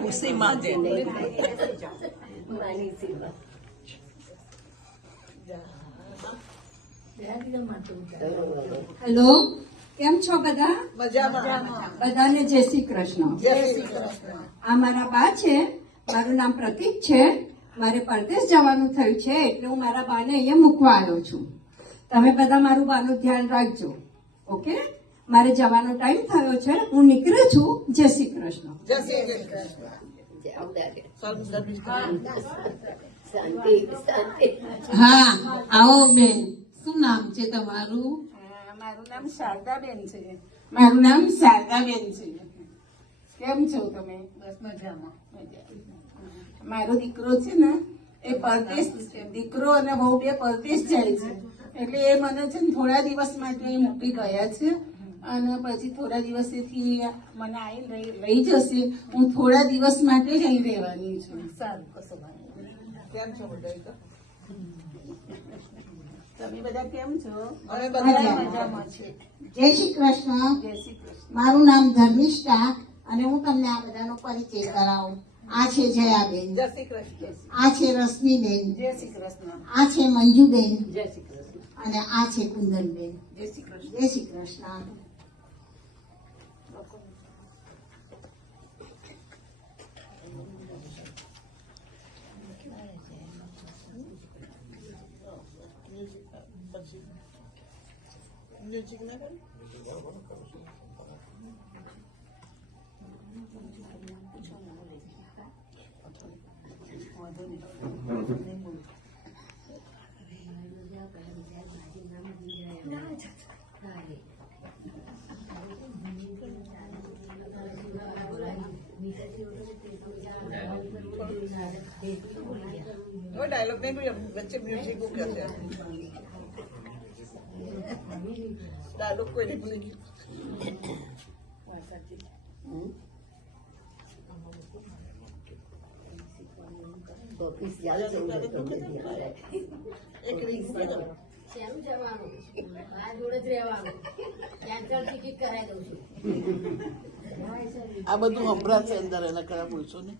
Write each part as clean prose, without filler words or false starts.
ખુશી માં છે. હેલો, કેમ છો બધા? મજામાં. બધાને જય શ્રી કૃષ્ણ. જય શ્રી કૃષ્ણ. આ મારા બા છે, મારું નામ પ્રતીક છે. મારે પરદેશ જવાનું થયું છે એટલે હું મારા બાને અહીંયા મૂકવા આવ્યો છું. તમે બધા મારું બાનું ધ્યાન રાખજો. ઓકે, મારે જવાનો ટાઈમ થયો છે, હું નીકળું છું. જય શ્રી કૃષ્ણ. જય શ્રી કૃષ્ણ. હા, આવો બેન. શું નામ છે તમારું? મારું નામ શારદાબેન છે. મારું નામ શારદાબેન છે. કેમ છો તમે? બસ મજામાં. મારો દીકરો છે ને એ પરદેશ છે. દીકરો અને બહુ બે પરદેશ જાય છે એટલે એ મને છે ને થોડા દિવસ માટે અહીં મૂકી ગયા છે અને પછી થોડા દિવસેથી મને આવીને લઈ જશે. હું થોડા દિવસ માટે જ અહીં રહેવાની છું. સારું, કશો વાંધો નહીં. કેમ છો બધા? તમે બધા કેમ છો? અમે બધા મજામાં છીએ. જય શ્રી કૃષ્ણ. જય શ્રી કૃષ્ણ. મારું નામ ધર્મિષ્ઠા અને હું તમને આ બધાનો પરિચય કરાવું. આ છે જયાબેન, જય શ્રી કૃષ્ણ. આ છે રશ્મિબેન, જય શ્રી કૃષ્ણ. આ છે મંજુબેન જય શ્રી કૃષ્ણ. અને આ છે કુંદનબેન. જય શ્રી કૃષ્ણ. જય શ્રી કૃષ્ણ. મ્યુઝિક ના કરે? वो डायलॉग नहीं भी बच्चे म्यूजिक को कहते हैं. डायलॉग कोई नहीं बोलेगी. एक रिंग से આ બધું સંભળાશે અંદર એના કરા બોલશો ને.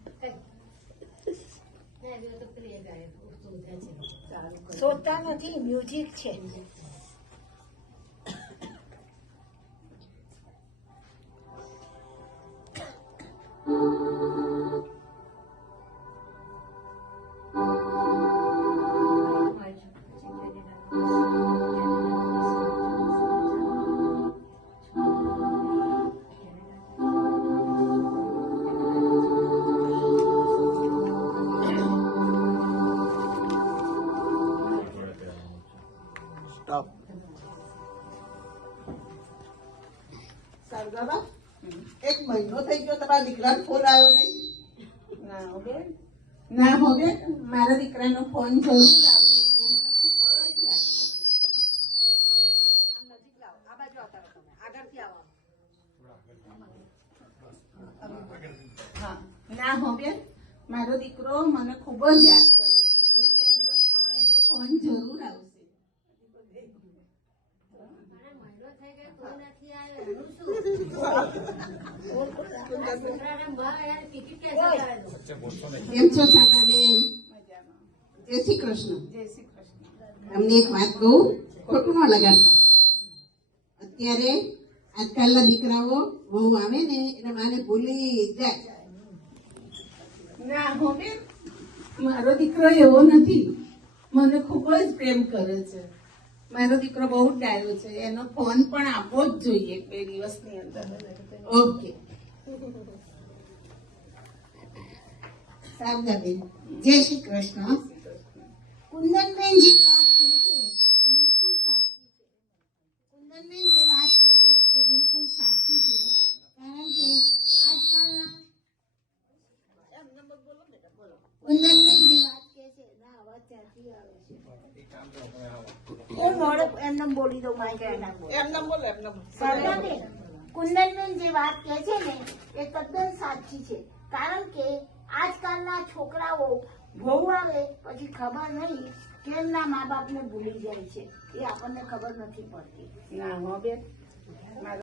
શોધતા નથી, મ્યુઝિક છે. સ્ટોપ. શારદાબા, એક મહિનો થઈ ગયો તમારા દીકરાનો ફોન આવ્યો નહીં. ના હવે ના હવે મારા દીકરાનો ફોન જરૂર આવશે. એ મને ખૂબ જ યાદ કરે. હા, ના હવે મારો દીકરો મને ખૂબ જ યાદ કરે છે. એક બે દિવસમાં એનો ફોન જરૂર આવશે. કેમ છો શારદાબેન? જય શ્રી કૃષ્ણ. જય શ્રી કૃષ્ણ. તમને એક વાત કહું, ખોટું ન લગાડતા. અત્યારે આજકાલના દીકરાઓ બહુ આવે ને એટલે માને ભૂલી જાય. ના હવે મારો દીકરો એવો નથી. મને ખૂબ જ પ્રેમ કરે છે. મારો દીકરો બહુ જ ડાયો છે. એનો ફોન પણ આપવો જ જોઈએ બે દિવસની અંદર. ઓકે શારદાબેન, જય શ્રી કૃષ્ણ. કુંદનબેન જે વાત કહે છે એ બિલકુલ સાચી છે. કુંદનબેન જે વાત કહે છે એ બિલકુલ સાચી છે. કારણ કે આજકાલના કુંદનબેન જે વાત કહે છે એના અવાજ ત્યાંથી આવે છે. હું મોડે એમને બોલી દઉં. એમનામ બોલો, એમનામ. શારદાબેન, કુંદનબેન જે વાત કહે છે ને એ તદ્દન સાચી છે. કારણ કે આજકાલના છોકરાઓ બહુ આવે પછી ખબર નહીં કેમના મા બાપને ભૂલી જાય છે. એ આપણને ખબર નથી પડતી. ના હવે